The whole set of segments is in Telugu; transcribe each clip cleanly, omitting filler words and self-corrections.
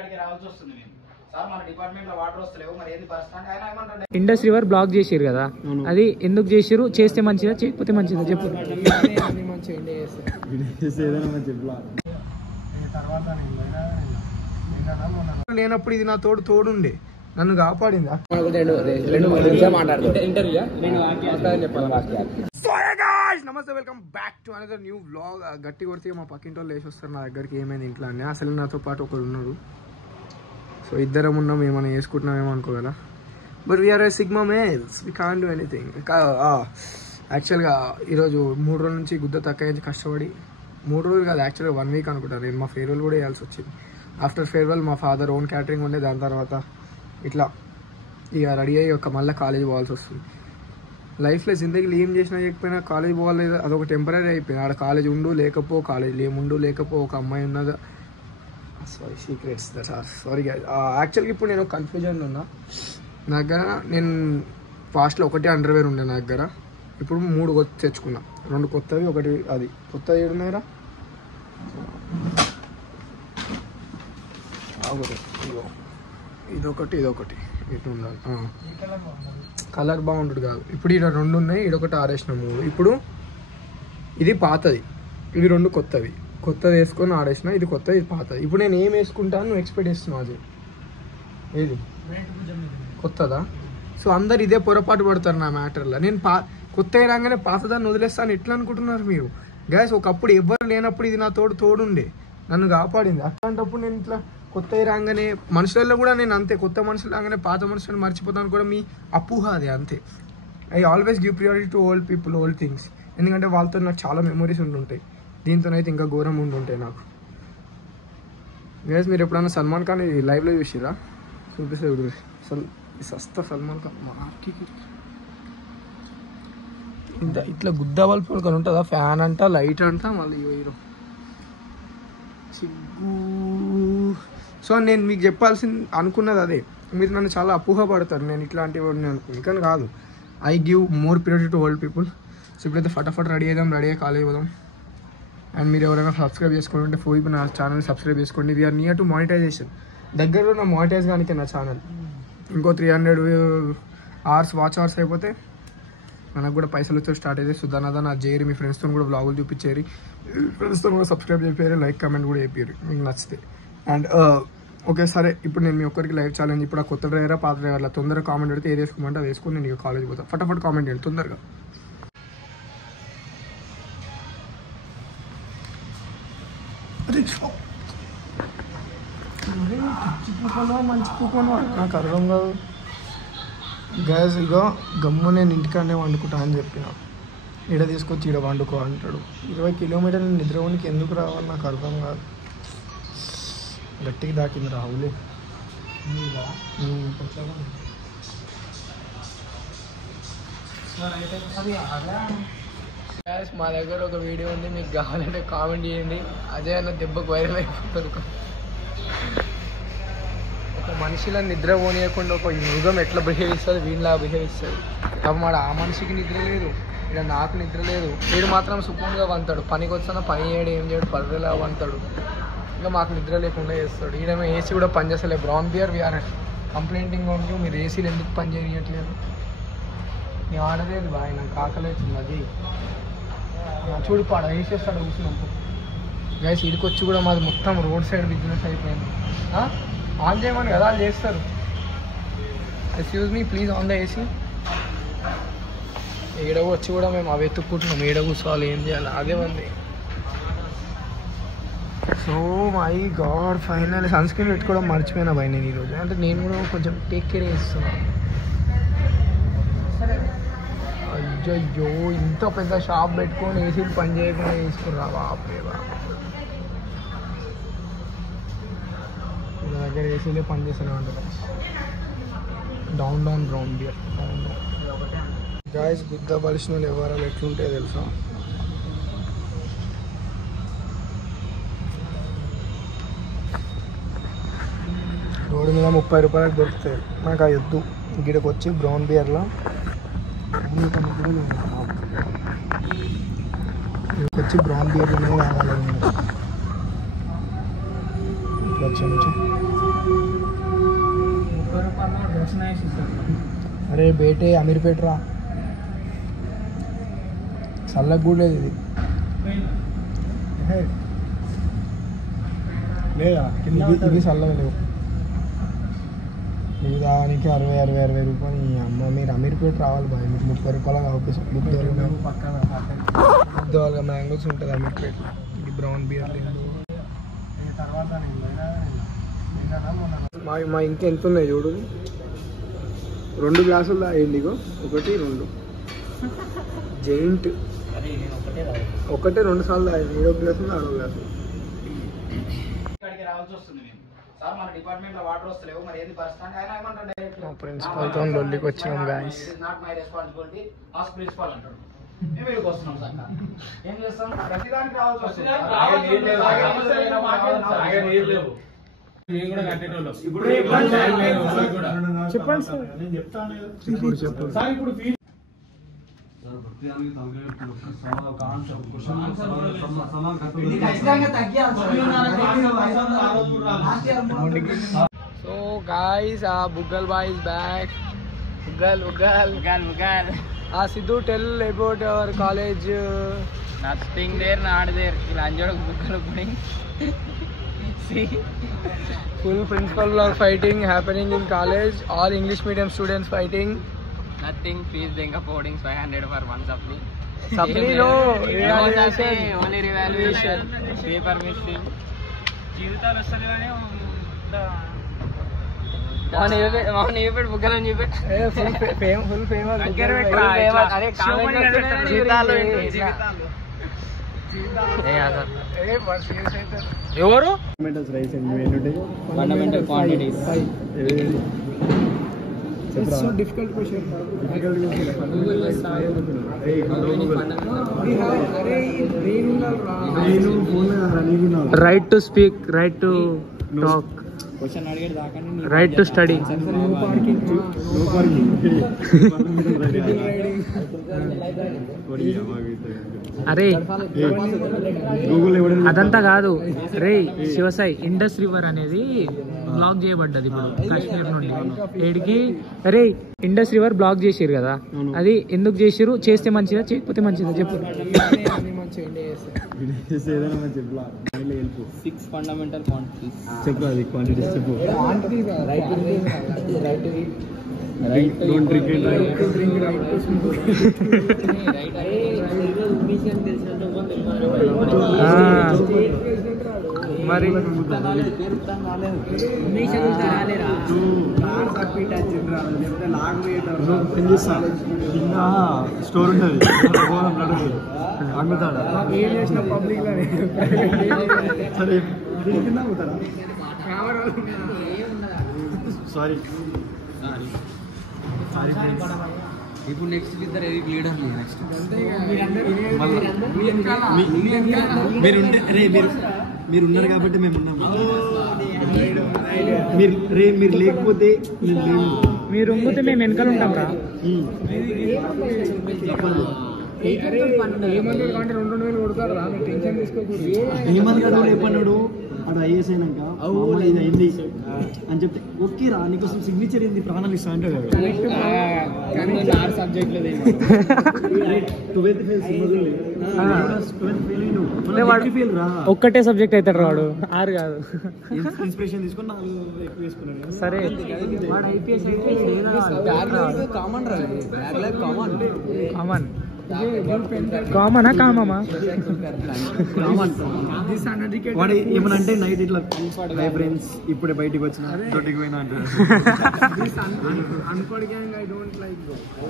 ఇక్కడికి రావాల్సి వస్తుంది మేము. సార్ మన డిపార్ట్మెంట్ లో వాటర్ వస్తలేవు, మరి ఏది పరిస్థితి? ఆయన ఏమంటారు, ఇండస్ రివర్ బ్లాక్ చేసారు కదా, అది ఎందుకు చేసారు? చేస్తే మంచిదా చేయకపోతే మంచిదా చెప్పు. లేనప్పుడు ఇది నా తోడుండే నన్ను కాపాడింది. నమస్తే, welcome back to another new vlog. గట్టి కొడితే మా పక్కింటి వాళ్ళు వేసి వస్తారు నా దగ్గరికి, ఏమైంది ఇంట్లో అని. అసలు నాతో పాటు ఒకరు ఉన్నారు, సో ఇద్దరం ఉన్నాం, ఏమైనా చేసుకుంటున్నామేమో అనుకోగల. But we are sigma males, we can't do anything. యాక్చువల్గా ఈరోజు 3 రోజుల నుంచి గుద్ద తక్కువ కష్టపడి, 3 రోజులు కాదు యాక్చువల్గా 1 వీక్ అనుకుంటాను. నేను మా ఫేర్వెల్ కూడా వేయాల్సి వచ్చింది. ఆఫ్టర్ ఫేర్వెల్ మా ఫాదర్ ఓన్ క్యాటరింగ్ ఉండే, దాని తర్వాత ఇట్లా ఇక రెడీ అయ్యి మళ్ళీ కాలేజ్ పోవాల్సి వస్తుంది. లైఫ్లో జిందగీలు ఏం చేసినా చేయకపోయినా కాలేజ్ పోవాలి, అదొక టెంపరీ అయిపోయింది. ఆడ కాలేజ్ ఉండు లేకపో, కాలేజ్ ఏముండు లేకపో, ఒక అమ్మాయి ఉన్నదా, sorry secrets that are sorry. యాక్చువల్గా ఇప్పుడు నేను కన్ఫ్యూజన్లో ఉన్నా. నా దగ్గర నేను ఫాస్ట్లో ఒకటి అండర్వేర్ ఉండే నా దగ్గర, ఇప్పుడు 3 తెచ్చుకున్నా. 2 కొత్తవి, ఒకటి అది కొత్తది. ఏడున్నాయిరా ఇదొకటి ఇటు ఉండాలి. కలర్ బాగుంటుంది కాదు. ఇప్పుడు ఇక్కడ 2 ఉన్నాయి, ఇదొకటి ఆడేసిన 3. ఇప్పుడు ఇది పాతది, ఇవి 2 కొత్తవి. కొత్తది వేసుకొని ఆడేసిన, ఇది కొత్తది, ఇది పాతది. ఇప్పుడు నేను ఏం వేసుకుంటాను నువ్వు ఎక్స్పెక్ట్ చేస్తున్నావు? అది ఏది కొత్తదా? సో అందరు ఇదే పొరపాటు పడతారు నా మ్యాటర్లో. నేను కొత్త రాగానే పాతదాన్ని వదిలేస్తాను ఎట్లా అనుకుంటున్నారు మీరు గైస్? ఒకప్పుడు ఎవరు లేనప్పుడు ఇది నా తోడుండే, నన్ను కాపాడింది. అట్లాంటప్పుడు నేను ఇట్లా కొత్త రాగానే మనుషులలో కూడా నేను అంతే, కొత్త మనుషులు రాగానే పాత మనుషులను మర్చిపోతాను కూడా మీ అపోహ అది. అంతే. I always give priority to old people, old things. ఎందుకంటే వాళ్ళతో నాకు చాలా మెమరీస్ ఉంటుంటాయి. దీంతోనైతే ఇంకా ఘోరం ఉంటుంటాయి నాకు. గైస్ మీరు ఎప్పుడైనా సల్మాన్ ఖాన్ లైవ్లో చూసిరా? చూపిస్తే అసలు సస్తా సల్మాన్ ఖాన్ మార్కి ఇంత ఇట్లా గుద్ద వల్పుకొని ఉంటుందా? ఫ్యాన్ అంట, లైట్ అంట, మళ్ళీ హీరో సిగ్గు. సో నేను మీకు చెప్పాల్సింది అనుకున్నది అదే. మీరు నన్ను చాలా అపోహ పడతారు నేను ఇట్లాంటివి అనుకున్నాను, కానీ కాదు. I give more priority to old people. So ఇప్పుడైతే ఫటాఫట్ రెడీ అయ్యి కాలేజ్ పోదాం. అండ్ మీరు ఎవరైనా సబ్స్క్రైబ్ చేసుకుంటే పోయి నా ఛానల్ సబ్స్క్రైబ్ చేసుకోండి. We're near to monetisation. దగ్గరలో నా మానిటైజ్ కానీ నా ఛానల్ ఇంకో 300 అవర్స్ వాచ్ అవర్స్ అయిపోతే మనకు కూడా పైసలు వచ్చి స్టార్ట్ అయితే సుధానాథన్ అది చేయరు. మీ ఫ్రెండ్స్తో కూడా బ్లాగులు చూపించారు, ఫ్రెండ్స్తో కూడా సబ్స్క్రైబ్ చేయారు, లైక్ కామెంట్ కూడా చెప్పారు మీకు నచ్చితే. అండ్ ఓకే సరే, ఇప్పుడు నేను మీ ఒక్కరికి లైవ్ ఛాలెంజ్. ఇప్పుడు ఆ కొత్త డ్రైవరా పాత డ్రైవర్లా తొందరగా కామెంట్ పెడితే ఏది వేసుకోమంటే అది వేసుకొని నేను ఇక కాలేజ్ పోతాను. ఫటాఫట్ కామెంట్ చేయండి తొందరగా. మంచి పూకోను నాకు అర్థం కాదు గ్యాస్. ఇక గమ్ము నేను ఇంటికాడనే వండుకుంటా అని చెప్పిన, ఈడ తీసుకొచ్చి ఈడ వండుకో అంటాడు. 20 కిలోమీటర్లు నిద్రపోనికి ఎందుకు రావాలి నాకు అర్థం కాదు. గట్టికి దాకింది రాహులే. మా దగ్గర ఒక వీడియో ఉంది, మీకు కావాలంటే కామెంట్ చేయండి. అజయ్ అన్న దెబ్బకు వైరల్ అయిపోతుంది. ఒక మనిషిలో నిద్ర పోనీయకుండా ఒక మృగం ఎట్లా బిహేవ్ ఇస్తుంది, వీళ్ళలా బిహేవ్ ఇస్తుంది. కాబట్టి ఆ మనిషికి నిద్ర లేదు, ఇక్కడ నాకు నిద్ర లేదు. వీడు మాత్రం సుఖంగా వంతాడు, పనికి వచ్చినా పని చేయడు, ఏం చేయడు, పర్రెలా వంతాడు. ఇంకా మాకు నిద్ర లేకుండా చేస్తాడు. ఈడమే ఏసీ కూడా పని చేస్తలేదు. బ్రౌన్ బియర్ వీఆర్ కంప్లైంటింగ్ ఉంటూ మీరు ఏసీలు ఎందుకు పని చేయట్లేదు? నేను ఆడలేదు బాయ్, నాకు ఆకలేస్తుంది. అది చూడు పాడ వేసేస్తాడు కూర్చున్నప్పుడు. గైస్ ఇడికొచ్చి కూడా మాది మొత్తం రోడ్ సైడ్ బిజినెస్ అయిపోయింది. ఆన్ చేయమని కదా వాళ్ళు చేస్తారు. Excuse me please on the AC. ఏడ వచ్చి కూడా మేము అవి ఎత్తుక్కుంటున్నాం, ఏడ కూర్చోవాలి, ఏం చేయాలి, అదే ఉంది. So my god final sunscreen పెట్టుకోవడం మర్చిపోయినా భయ నేను ఈరోజు. అంటే నేను కూడా కొంచెం టేక్ కేర్ చేస్తున్నాను. అయ్యో ఇంత పెద్ద షాప్ పెట్టుకొని ఏసీలు పని చేయకుండా తీసుకురా బాపే బాబు. వీళ్ళ దగ్గర ఏసీలే పని చేస్తూనే ఉంటుంది. Down brown beer guys. గుద్ద బలిసిన వ్యవహారాలు ఎట్లుంటాయో తెలుసా? రోడ్డు మీద 30 రూపాయలకు దొరుకుతాయి. నాకు ఆ ఎద్దు గిడకు వచ్చి బ్రౌన్ బియర్లో వచ్చి బ్రౌన్ బియర్లోనే కావాలి. ఇట్లా వచ్చి అరే బేటే అమీర్పేట రా, చల్లగా కూడా లేదు ఇది. లేదా ఇవి చల్లగా లేవు. ఇవి దానికి 60 రూపాయలు. ఈ అమ్మ మీరు అమీర్పేట రావాలి బాయ్, మీకు 30 రూపాయలు అవకాశం. బుద్ధవాళ్ళ మ్యాంగోస్ ఉంటుంది అమీర్పేట. ఇది బ్రౌన్ బియర్ లేదు. మా ఇంకా ఎంత ఉన్నాయి చూడు. 2 గ్లాసులు తాగండి. ఇగో 1 2 జైంట్. ఒకటే 2 సార్లు తాగండి. 7 గ్లాసులు 6 గ్లాసులు. ఇక్కడికి రావాల్సి వస్తుంది మేము. సార్ మన డిపార్ట్మెంట్ లో వాటర్ వస్తలేవు, మరి ఏంది పరిస్థితి? ఆయన ఏమంటారు డైరెక్ట్ ప్రిన్సిపల్ తో లొల్లికి వచ్చినాం guys. Not my responsibility, ask principal అంటాడు. మేము ఇక్కడికి వస్తున్నాం సార్, ఏం చేస్తాం? ప్రతిదానికి రావాల్సి వస్తుంది. చెప్పండి సార్. నేను చెప్తాను సార్. ఇప్పుడు so guys, Buggal boy is back. Buggal. Sidhu, tell about our college. Nothing there, not there. See, full principal are fighting happening in college. All English medium students fighting. Nothing. Fees denga coding 500 for one supply. Supply no, revaluation. Only revaluation. Paper missing. జీవితాలు వస్తలేవని బుగ్గలని చూపెట్టు. Full famous. ఎవరు? Fundamental quantities. So difficult question. Right to speak, right to talk, question అడిగేది దాకా right to study. అరే అదంతా కాదు రే శివసాయి. ఇండస్ రివర్ అనేది బ్లాక్ చేయబడ్డది ఇప్పుడు కాశ్మీర్ నుండి ఏడికి. అరే ఇండస్ రివర్ బ్లాక్ చేసారు కదా, అది ఎందుకు చేసారు? చేస్తే మంచిదా చేయకపోతే మంచిదా చెప్పు. 6 ఫండమెంటల్ క్వాంటిటీస్ చెప్పు. అది క్వాంటిటీస్ చెప్పు. మరి స్టోర్ ఉంటుంది అమ్ముతాడా? ఏం చేసిన పబ్లిక్ సరే సారీ. ఇప్పుడు నెక్స్ట్ ఇద్దరు ఏది లీడర్ నెక్స్ట్ మీరు ఉన్నారు కాబట్టి మేము ఉన్నాము. మీరు లేకపోతే మీరు ఉంగితే మేము వెనకాల ఉంటాం రా. ఏమన్నాడు అంటే 2,000 కొడతారు రా, టెన్షన్ తీసుకోకూడదు. ఏమన్నాడు చెప్పన్నాడు అటు ఐఏఎస్ అయినాక ఇది అయింది అని చెప్తే ఓకే రా నీకోసం సిగ్నేచర్ ఏంది ప్రాణాలు ఇస్తా అంటే ఒక్కటే సబ్జెక్ట్ అవుతాడు రాడు, 6 కాదు. ఇన్స్పిరేషన్ తీసుకొని 4 ఎక్కువ వేసుకున్నాడు. సరే వాడు ఐపీఎస్ అయితే కామన్ రా, కామన్ కామనా కామమా? వాడు ఏమనంటే నైట్ ఇట్లా హై ఫ్రెండ్స్ ఇప్పుడే బయటికి వచ్చిన దొడ్డికి పోయినా అంటారు.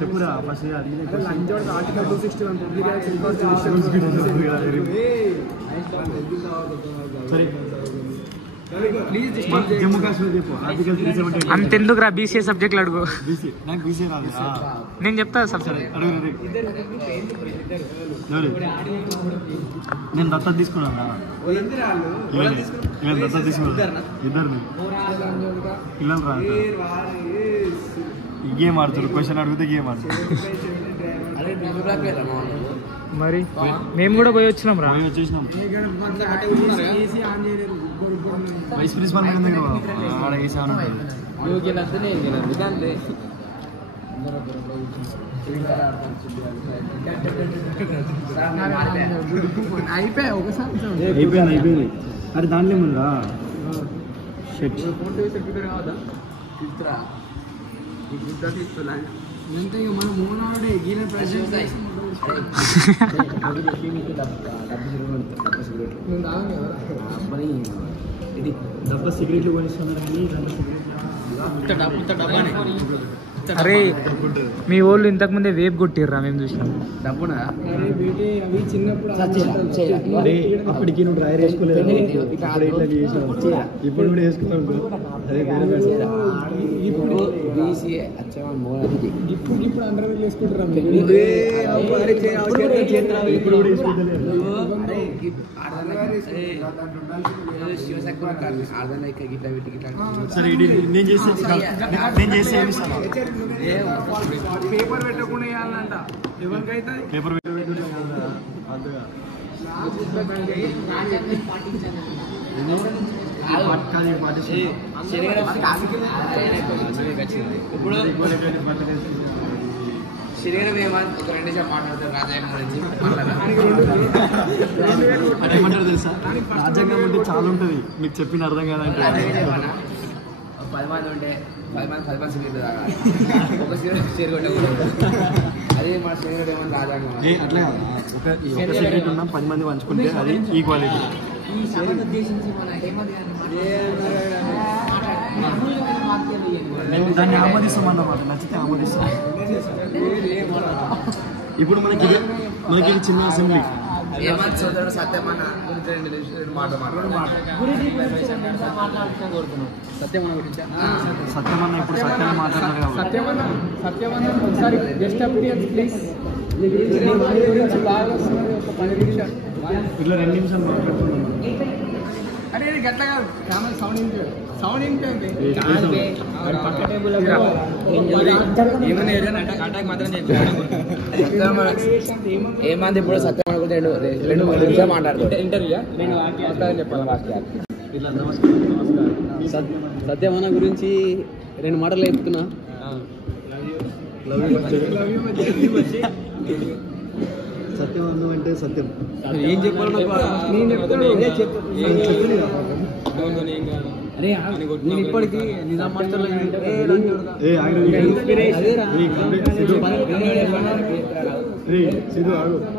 చెప్పురా ఫస్ట్ సరే జమ్మూ కాశ్మీర్ చెప్పు. ఆర్టికల్ 370 అంతెందుకురా, బీసీఏ సబ్జెక్టులు అడుగు. బీసీ నాకు బీసీ రాదు. నేను చెప్తా సబ్జెక్ట్ అడుగు. నేను దత్తత తీసుకున్నాను. దత్తత తీసుకున్నాను ఇద్దరిని పిల్లలు రా. గేమ్ ఆడుతారు, క్వశ్చన్ అడిగితే గేమ్ ఆడుతారు. మరి మేము కూడా పోయి వచ్చినాం రా. పోయి వచ్చేసినాం. వైస్ ప్రిన్సిపల్ మేడం దగ్గర వాడు వేసాను. అయిపోయా ఒకసారి అయిపోయింది అరే దాంట్లో ఏముందా షెట్ ఫోటో సర్టిఫికేట్ కావద్దా తీస్తురా ఈ గుడ్డ తీస్తున్నా ఇదంతా ఇక మన మోనాడే గీన ప్రెసిడెంట్ డబ్బా సిగరెట్లు కొనిస్తున్నారు అరే మీ వాళ్ళు ఇంతకు ముందే వేప్ కొట్టిర్రా మేము చూసినాం. డబ్బునా అవి చిన్నప్పుడు అప్పటికి నువ్వు డ్రైవర్ వేసుకోలేదు ఇప్పుడు కూడా వేసుకున్నావు అదే ఇప్పుడు అండర్ వేర్ వేసుకుంటారా ఇప్పుడు కూడా వేసుకుంటలేదు సరే నేను చేస్తే పేపర్ పెట్టకుండా వేయాలంట ఎవరికైతే పేపర్ శరీరం ఏమని ఒక 2 నిమిషాలు మాట్లాడతారు రాజ్యాంగం గురించి ఏమంటారు తెలుసా రాజ్యాంగం అంటే చాలా ఉంటుంది మీకు చెప్పిన అర్థం కాదంటే 10 మంది ఉంటే 10 మంది సిగరెట్ తాగాలి ఒక సిగరెట్ కొట్టకూడదు అదే మన సిగరెట్ ఏమన్నా రాజ్యాంగం అట్లా ఒక సిగరెట్ ఉన్నాం 10 మంది పంచుకుంటే అది ఈక్వాలిటీ మేము దాన్ని ఆమోదిస్తాం అన్నమాట నచ్చితే ఆమోదిస్తాం ఇప్పుడు మనకి ఇది చిన్న అసెంబ్లీ ఏమని సోదరుడు సత్యమన్న గురించి 2 నిమిషాలు సత్యమన్న గురించి సత్యమన్న ఇప్పుడు సత్యాన్ని మాట్లాడారు కాబట్టి సత్యమన్న ఒకసారి గెస్ట్ అపీరియన్స్ ప్లీజ్ గురించి బాగా వస్తున్నది ఒక 10 నిమిషాలు ఇట్లా 2 నిమిషాలు మాట్లాడుతున్నాం అరే గట్ల కాదు కెమెరా సౌండ్ ఇంపేంది ఏమంది ఇప్పుడు సత్యమన్న గురించి 2 నిమిషాలు మాట్లాడుతుంది ఇంటర్వ్యూ చెప్పాలి ఇట్లా నమస్కారం సత్యమన్న గురించి 2 మాటలు చెప్తున్నా సత్యం అంటే సత్యం ఏం చెప్పాలి నేను ఇప్పటికీ నిజాం మాస్టర్లో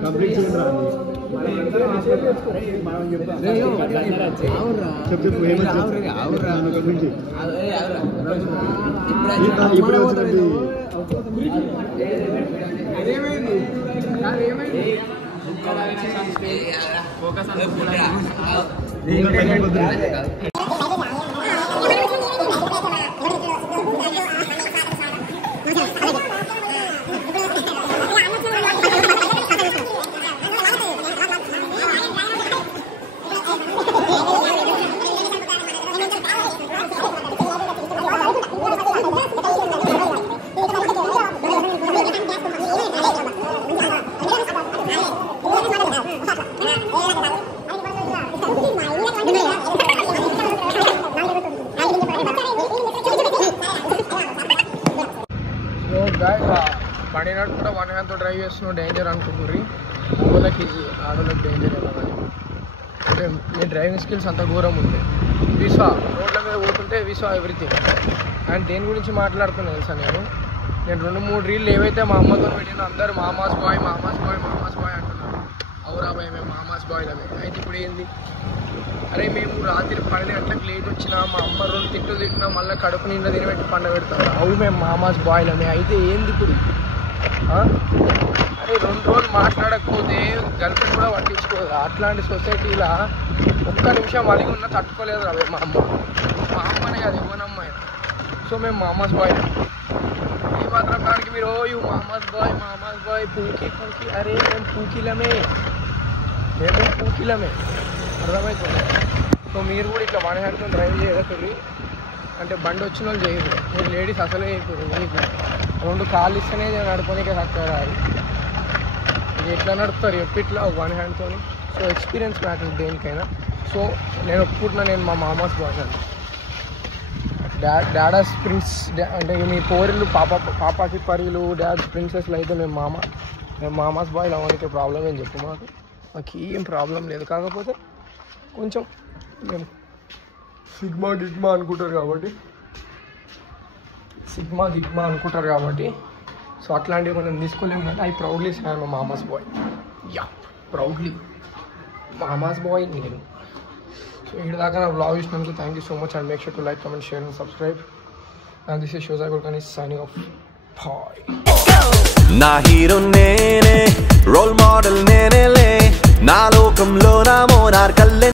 కంప్లీట్ ఇప్పుడు వచ్చినట్టు బండి నడుపుకుంటే 1 హ్యాండ్తో డ్రైవ్ చేస్తున్నావు డేంజర్ అనుకుంటుర్రి మగోళ్ళకి ఈజీ ఆడోళ్ళకి డేంజర్ ఏమో కానీ అంటే మీ డ్రైవింగ్ స్కిల్స్ అంత ఘోరం ఉంది విశ్వా రోడ్ల మీద పోతుంటే విశ్వా ఎవ్రీథింగ్ అండ్ దేని గురించి మాట్లాడుతున్నా తెలుసా నేను 2-3 రీళ్ళు ఏవైతే మా అమ్మతో పెట్టినా అందరూ మామాస్ బాయ్ అంటున్నారు అవురా బాయ్ మేము మామాస్ బాయ్లమే అయితే ఇప్పుడు ఏంది అరే మేము రాత్రి 12 గంటలకు లేట్ వచ్చినా మా అమ్మ 2 తిట్లు తిట్టినా మళ్ళీ కడుపు నిండా తినబెట్టి పండ పెడతారు అవు మేము మామాస్ బాయ్లమే అయితే ఏంది ఇప్పుడు అరే 2 రోజులు మాట్లాడకపోతే గర్ల్ ఫ్రెండ్ కూడా పట్టించుకోదు అట్లాంటి సొసైటీలో ఒక్క నిమిషం అలిగి ఉన్నా తట్టుకోలేదు అవే మా అమ్మనే కాదు ఇవ్వనమ్మాయి సో మేము మామాస్ బాయ్ ఈ మాత్రం దానికి మీరు మామాస్ బాయ్ పూకి అరే మేము పూకిలమే అర్థమవుతుంది సో మీరు కూడా ఇట్లా 1 హ్యాండ్తో డ్రైవ్ చేయకూడదు అంటే బండి వచ్చిన వాళ్ళు చేయరు మీరు లేడీస్ అసలే చేయకూడదు మీకు 2 కాళ్ళు ఇస్తేనే నడపనికే చక్కగా రాదు ఇది ఎట్లా నడుపుతారు ఇట్లా 1 హ్యాండ్తో సో ఎక్స్పీరియన్స్ మ్యాటర్స్ దేనికైనా సో నేను ఒప్పుకుంటున్నా నేను మా మామాస్ బాయ్ అని డాడాస్ ప్రిన్స్ అంటే మీ పోరీలు పాపాకి పరీలు డాడ్స్ ప్రిన్సెస్లు అయితే మేము మామాస్ బాయ్లు అవడానికి ప్రాబ్లం ఏం చెప్పు మాకు ఏం ప్రాబ్లం లేదు. కాకపోతే కొంచెం మేము సిగ్మా అనుకుంటారు కాబట్టి సో అట్లాంటివి మనం తీసుకోలేము. కానీ I proudly say I'm mama's boy. Yeah, proudly mama's boy నేను. సో ఇక్కడ దాకా నా బ్లాగ్ ఇచ్చినందుకు thank you so much and make sure to like, comment, share and subscribe. And this is Shoja Gulkarni signing off. Bye. నా హీరో నేనే, రోల్ మోడల్ నేనేలే, నా లోకంలో నా మోనార్కల్లే.